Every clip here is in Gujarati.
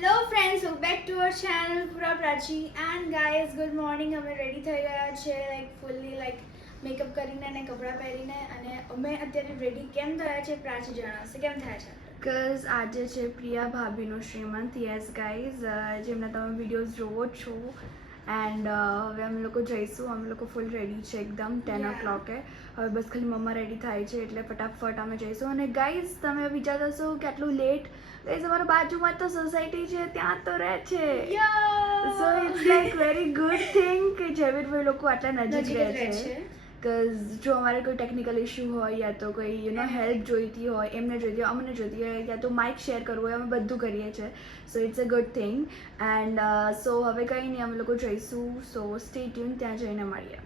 Hello friends, welcome back to our channel પૂરા પ્રાચી એન્ડ ગાઈઝ ગુડ મોર્નિંગ. અમે રેડી થઈ ગયા છે ફૂલ્લી મેકઅપ કરીને અને કપડાં પહેરીને, અને અમે અત્યારે રેડી કેમ થયા છે પ્રાચી જણાવશે કેમ થયા છે. બિકોઝ આજે છે પ્રિયા ભાભીનો શ્રીમંત. યસ ગાઈઝ, જેમના તમે વિડીયોઝ જોવો છો. એન્ડ હવે અમે લોકો જઈશું. અમે લોકો ફૂલ રેડી છે એકદમ 10 o'clock. હવે બસ ખાલી મમ્મા રેડી થાય છે એટલે ફટાફટ અમે જઈશું. અને ગાઈઝ તમે વિચારતા હશો કે આટલું લેટ, ગાઈઝ અમારા બાજુમાં તો સોસાયટી છે, ત્યાં તો રહે છે. So it's like very good thing કે જયવીરભાઈ લોકો આટલા નજીક રહે છે. બિકોઝ જો અમારે કોઈ ટેકનિકલ ઇશ્યુ હોય યા તો કોઈ હેલ્પ જોઈતી હોય, એમને જોઈતી હોય, અમને જોઈતી હોય, યા તો માઇક શેર કરવું હોય, અમે બધું કરીએ છીએ. So it's a good thing. And so હવે કંઈ નહીં, અમે લોકો જઈશું. સો સ્ટે ટ્યુન, ત્યાં જઈને મળીએ.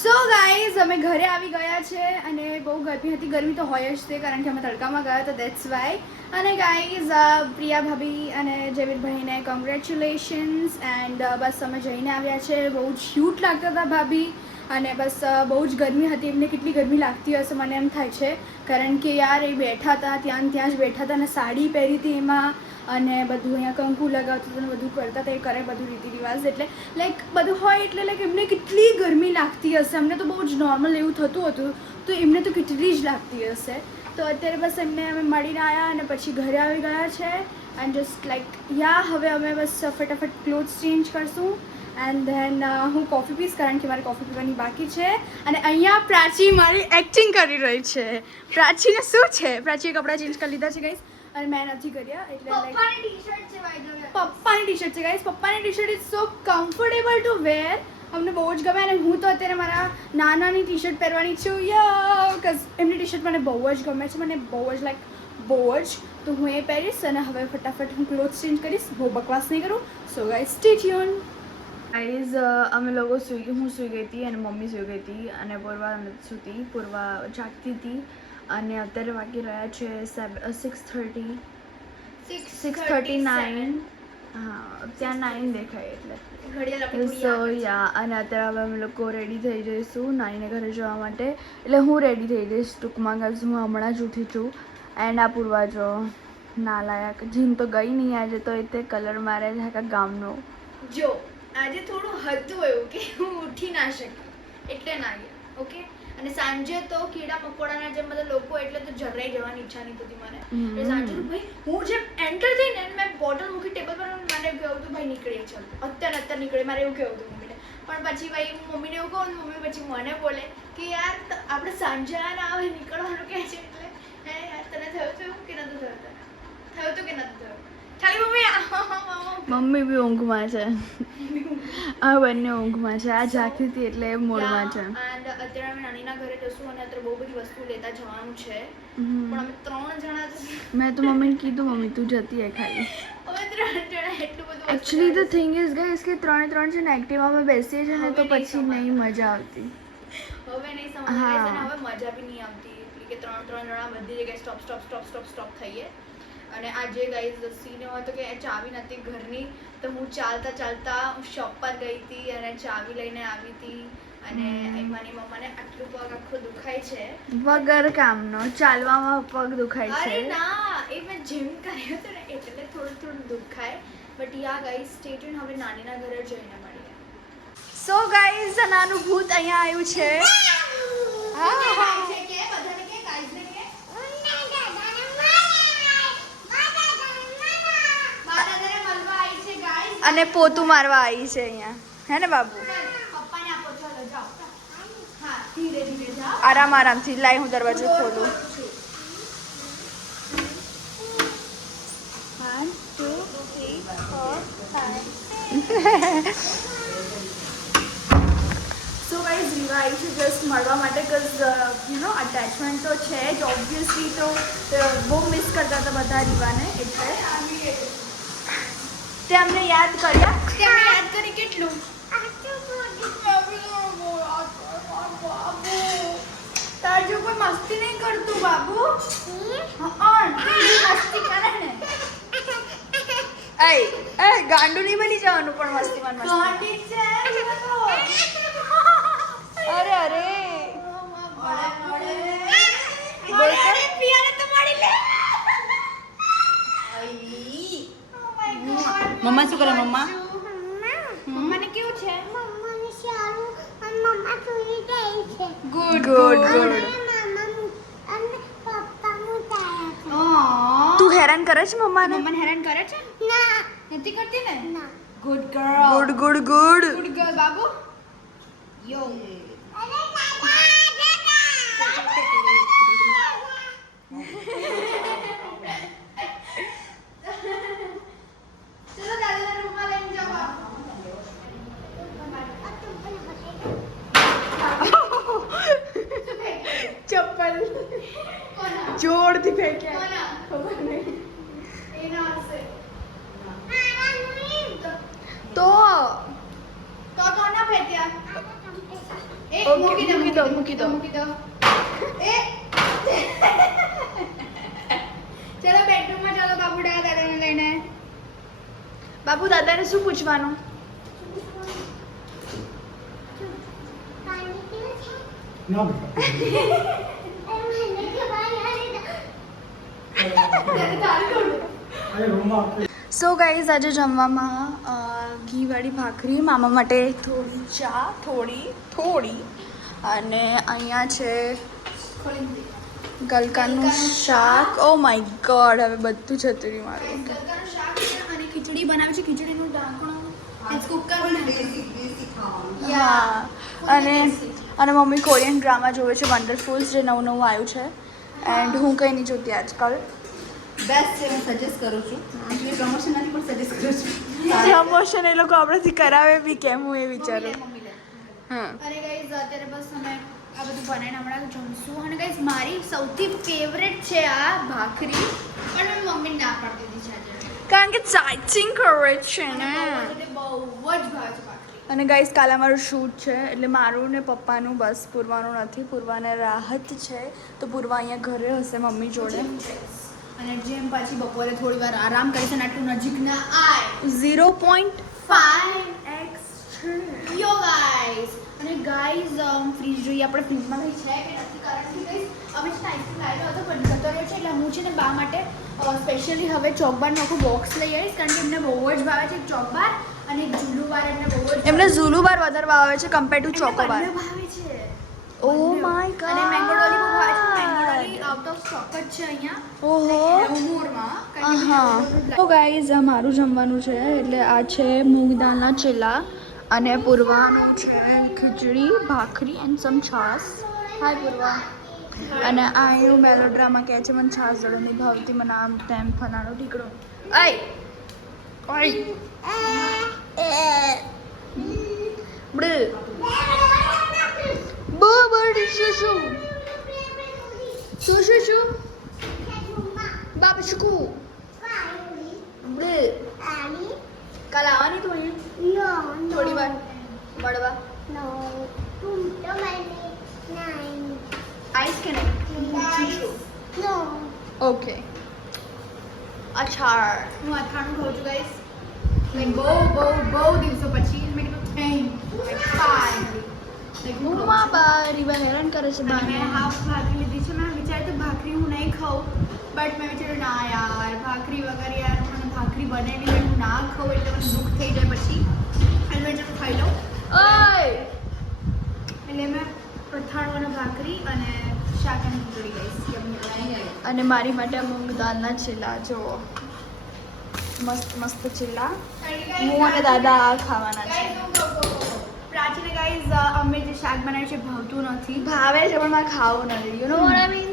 સો ગાઈઝ અમે ઘરે આવી ગયા છે અને બહુ ગરમી હતી. ગરમી તો હોય જ તે, કારણ કે અમે તડકામાં ગયા તો દેટ્સ વાય. અને ગાઈઝ પ્રિયા ભાભી અને જયવીરભાઈને કોંગ્રેચ્યુલેશન્સ. એન્ડ બસ અમે જઈને આવ્યા છે. બહુ જ ક્યુટ લાગતા હતા ભાભી. અને બસ બહુ જ ગરમી હતી, એમને કેટલી ગરમી લાગતી હશે મને એમ થાય છે, કારણ કે યાર એ બેઠા હતા ત્યાં જ બેઠા હતા અને સાડી પહેરી હતી એમાં, અને બધું અહીંયા કંકુ લગાવતું હતું અને બધું કરતા હતા. એ કરે બધું રીતિ રિવાજ, એટલે બધું હોય એટલે એમને કેટલી ગરમી લાગતી હશે. અમને તો બહુ જ નોર્મલ એવું થતું હતું, તો એમને તો કેટલી જ લાગતી હશે. તો અત્યારે બસ એમને અમે મળીને આવ્યા અને પછી ઘરે આવી ગયા છે. એન્ડ જસ્ટ હવે અમે બસ ફટાફટ ક્લોથ્સ ચેન્જ કરશું. એન્ડ ધેન હું કોફી પીશ, કારણ કે મારે કોફી પીવાની બાકી છે. અને અહીંયા પ્રાચી મારી એક્ટિંગ કરી રહી છે. પ્રાચીને શું છે, પ્રાચીએ કપડાં ચેન્જ કરી લીધા છે ગાઈસ, અને મેં નથી કર્યા. એટલે પપ્પાની ટી-શર્ટ છે ગાઈસ. પપ્પાની T-shirt is so comfortable to wear. અમને બહુ જ ગમે. અને હું તો અત્યારે મારા નાનાની ટી-શર્ટ પહેરવાની છું. બિકોઝ એમની ટી-શર્ટ મને બહુ જ ગમે છે, મને બહુ જ બહુ જ. તો હું એ પહેરીશ અને હવે ફટાફટ હું ક્લોથ્સ ચેન્જ કરીશ. બહુ બકવાસ નહીં કરું. So guys stay tune. Guys અમે લોકો હું સૂઈ ગઈ હતી અને મમ્મી સૂઈ ગઈ હતી અને પૂર્વા નથી સૂતી. પૂર્વા જાગતી હતી. અને અત્યારે વાગી રહ્યા છે 6:39. હા, ત્યાં 9 દેખાય એટલે. સો યા, અને અત્યારે હવે અમે લોકો રેડી થઈ જઈશું નાનીને ઘરે જવા માટે. એટલે હું રેડી થઈ જઈશ ટૂંકમાં, ગાઈઝ હું હમણાં જ ઉઠી છું. એન્ડ આ પૂર્વા જો નાલાયક જીન તો ગઈ નહીં આજે, તો એ તે કલર મારે છે આખા ગામનો. જો આજે થોડું હતું એવું કે હું ઉઠી ના શકી એટલે ના ગયા. ઓકે. અને સાંજે તો કીડા મકોડાના જેમ બધા લોકો, એટલે તો જરાય જવાની ઈચ્છા નહીં થતી મને. એટલે સાંજે તો ભાઈ હું જે એન્ટર થઈ ને મેં બોટલ મૂકી ટેબલ પર, મારે એવું કહેવું હતું ભાઈ નીકળીએ ચાલ, અત્યારે નીકળે, મારે એવું કહેવું હતું મમ્મીને. પણ પછી ભાઈ હું મમ્મીને એવું કહું, મમ્મી પછી મને બોલે કે યાર આપણે સાંજે ના આવે નીકળવાનું કહે છે, એટલે હે યાર તને થયું હતું કે નતું થયું? થયું હતું કે નતું થયું? ખાલી મમ્મી બી ઊંઘમાં છે. આ બંને ઊંઘમાં છે. આ જાગતી હતી એટલે મૂડમાં છે. એન્ડ અત્યારે અમે નાનીના ઘરે જશું અને અત્યારે બહુ બધી વસ્તુ લેતા જવાનું છે. પણ અમે 3 જણા મેં તો મમ્મીને કીધું, મમ્મી તું જતી હે ખાલી. અમે 3 જણા એટલું બધું. Actually the thing is guys કે 3 છે ને એક્ટિવામાં બેસીએ છીએ ને તો પછી નહીં મજા આવતી. હવે નહીં સમજાય અને હવે મજા બી નહીં આવતી, એટલે કે 3 જણા બધી જગ્યાએ સ્ટોપ થઈએ. અને આજે ગાઈઝ સીને હોય તો કે ચાવી નથી ઘરની, તો હું ચાલતા શોપ પર ગઈ હતી અને ચાવી લઈને આવી હતી. અને મારી મમ્માને આટલું પગ આખો દુખાય છે વગર કામનો. ચાલવામાં પગ દુખાય છે. અરે ના, એ મેં જીમ કર્યું હતું ને એટલે થોડું દુખાય. But ya guys stay tune, હવે નાનીના ઘરે જઈને મળીએ. સો ગાઈઝ નાનું ભૂત અહીંયા આવ્યું છે. અને પોતું મારવા આવી છે અહીંયા, હે ને બાબુ? આરામથી લાઈ, હું દરવાજો ખોલું. 1 2 3 4 5. સો ગાઈઝ રીવા આવી છે જસ્ટ મળવા માટે, બિકોઝ અટેચમેન્ટ તો છે જ ઓબ્વિયસલી. તો બહુ મિસ કરતા હતા બધા રીવાને, એટલે તે અમને યાદ કર્યા. તેમને યાદ કરી કેટલું? જો કોઈ મસ્તી નહીં કરતું બાબુ હા મસ્તી કરે ને એ ગાંડુ નહીં બની જવાનું પણ મસ્તીમાં ગાંડી છે અરે અરે અરે પ્રિયાને તો મળી લે મમ્મા શું કરે મમ્મા મમ્માને કેવું છે ગુડ ગુડ ગુડ તું હેરાન કરે છે મમ્માને મમ્માને હેરાન કરે છે નથી કરતી ને good girl good good good good girl Babu યો ચલો દાદાના રૂમમાં લઈને જાઓ ચપ્પલ કોના જોરથી ફેંક્યા કોના ખબર નહીં એના હશે તો તો કોના ફેંક્યા એ Okay, મૂકી દો. મૂકી દો એ ચલો બેડરૂમમાં ચાલો બાબુ દાદાને લઈને બાબુ દાદાને શું પૂછવાનું ના બેટા અરે રૂમમાં સો ગાઈઝ આજે જમવામાં ઘીવાળી ભાખરી મામા માટે થોડી ચા થોડી અને અહીંયા છે ગલકાનું શાક ઓ માય ગોડ હવે બધું જતું રહ્યું મારું ગલકાનું શાક છે અને ખીચડી બનાવી છે ખીચડીનું ઢાંકણું કુકર યા અને મમ્મી કોરિયન ડ્રામા જોવે છે વન્ડરફુલ્સ જે નવું આવ્યું છે એન્ડ હું કંઈ નહીં જોતી આજકાલ બેસ્ટ છે હું સજેસ્ટ કરું છું એટલે પ્રમોશન નથી પણ સજેસ્ટ કરું છું પ્રમોશન એ લોકો આપણાથી કરાવે બી કેમ હું એ વિચારું હા અને ગાઈઝ અત્યારે બસ અમે આ બધું બનાવીને હમણાં જમશું અને ગાઈઝ મારી સૌથી ફેવરેટ છે આ ભાખરી પણ મેં મમ્મીને ના પાડી દીધી છે આજે કારણ કે ચાચિંગ કરે છે ને મને બહુ જ ભાવે છે ભાખરી અને ગાઈસ કાલે મારું શૂટ છે એટલે મારું ને પપ્પાનું બસ પૂરવાનું નથી પૂરવાને રાહત છે તો પૂરવા અહીંયા ઘરે હશે મમ્મી જોડે અને જેમ પાછી બપોરે થોડી વાર આરામ કરીશ અને આટલું નજીક ના આય 0.5x યો ગાઈઝ અને ગાઈઝ ફ્રીજ જોઈએ આપણે ફ્રીજમાં કંઈ છે કે નથી કારણ કે ગાઈઝ અમે છે આઈસ્ક્રીમ લાવેલો હતો પણ જતો રહ્યો છે એટલે હું છે ને બા માટે સ્પેશિયલી હવે ચોકબારનું આખું બોક્સ લઈ આવીશ કારણ કે એમને બહુ જ ભાવે છે ચોકબાર અને ઝુલુબાર એમને બહુ જ એમને ઝુલુબાર વધારે ભાવે છે કમ્પેર ટુ ચોકોબાર બંને ભાવે છે ઓ માય ગોડ અને મેંગો ડોલી બહુ ભાવે છે mango dolly out of stock જ છે અહીંયા ઓહો હેવમોરમાં હા તો ગાઈઝ મારું જમવાનું છે એટલે આ છે મૂંગ દાળના ચીલા અને પૂરવાનું છે ખીચડી ભાખરી એન્ડ સમ છાસ હાય પૂરવા અને આ એવું મેલોડ્રામા કહે છે મને છાસ જોડે નહીં ભાવતી મને આમ તેમ ફલાણો ઢીકડો આય ઓય બ્રે બબડી શું બાબા શકુ બ્રે કાલ આવવાની તું અહીંયા થોડી વાર મળવા આઈસ કે નહીં ઓકે અચ્છા હું અથાણું ખાઉં છું ગાઈસ લાઈક બહુ દિવસો પછી મેં કીધું થેન્ક ફાઇનલી લાઈક હું માં બારી હેરાન કરે છે મેં બાને હાફ ભાખરી લીધી છે મેં વિચાર્યું તો ભાખરી હું નહીં ખાઉં બટ મેં વિચાર્યું ના યાર ભાખરી વગર યાર મને ભાખરી બનાવી હું ના ખાઉં એટલે મને દુઃખ થઈ જાય પછી એટલે મેં ચલો ખાઈ લઉં ઓય એટલે મેં અથાણું અને ભાખરી અને શાક અને ખીચડી ગઈશ અને મારી માટે મૂંગ દાળના ચીલા જુઓ મસ્ત ચીલા હું અને દાદા આ ખાવાના છે પ્રાચીને ગાઈઝ અમે જે શાક બનાવ્યું છે ભાવતું નથી ભાવે છે પણ મારે ખાવું નથી you know what I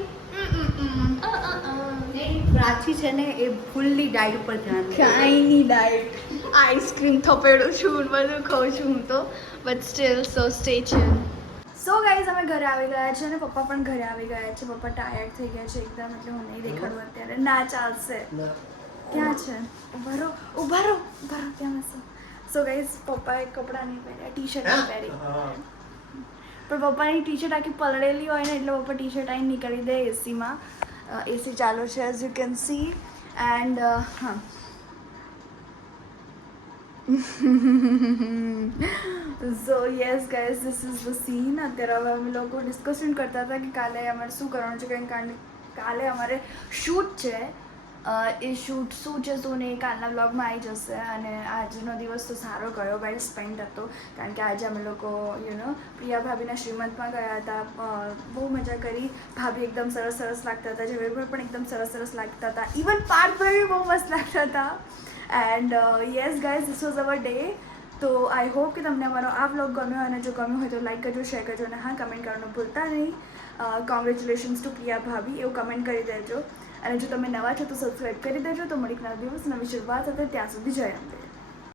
mean Prachi છે ને એ ફૂલ્લી ડાયટ ઉપર ધ્યાન કાંઈ નહીં ડાયટ આઈસ્ક્રીમ થપેડું છું ને બધું ખાઉં છું હું તો but still so stay tune so guys અમે ઘરે આવી ગયા છે અને પપ્પા પણ ઘરે આવી ગયા છે પપ્પા ટાયર્ડ થઈ ગયા છે એકદમ એટલે હું નહીં દેખાડું અત્યારે ના ચાલશે ક્યાં છે ઉભા રહો ત્યાં હશો સો ગાઈઝ પપ્પાએ કપડાં નહીં પહેર્યા ટી શર્ટ નહીં પહેરી પણ પપ્પાની ટી શર્ટ આખી પલળેલી હોય ને એટલે પપ્પા ટી શર્ટ આવીને નીકળી દે એસીમાં. એસી ચાલુ છે as you can see. And હા so yes guys this is the scene. અત્યારે હવે અમે લોકો ડિસ્કશન કરતા હતા કે કાલે અમારે શું કરવાનું છે, કારણ કે કાલે અમારે શૂટ છે. એ શૂટ શું છે શું નહીં કાલના બ્લોગમાં આવી જશે. અને આજનો દિવસ તો સારો ગયો, વેલ સ્પેન્ડ હતો, કારણ કે આજે અમે લોકો પ્રિયા ભાભીના શ્રીમંતમાં ગયા હતા. બહુ મજા કરી. ભાભી એકદમ સરસ સરસ લાગતા હતા, ઝવેરભાઈ પણ એકદમ સરસ સરસ લાગતા હતા, ઇવન પાર્થભાઈ બી બહુ મસ્ત લાગતા હતા. And yes guys this was hour day. તો આઈ હોપ કે તમને અમારો આ વ્લોગ ગમ્યો, અને જો ગમ્યો હોય તો લાઈક કરજો, શેર કરજો, અને હા કમેન્ટ કરવાનું ભૂલતા નહીં. કોંગ્રેચ્યુલેશન્સ ટુ પ્રિયા ભાભી એવું કમેન્ટ કરી દેજો. અને જો તમે નવા છો તો સબસ્ક્રાઈબ કરી દેજો. તો મળી નવા દિવસ નવી શરૂઆત સાથે, ત્યાં સુધી જય અંબે.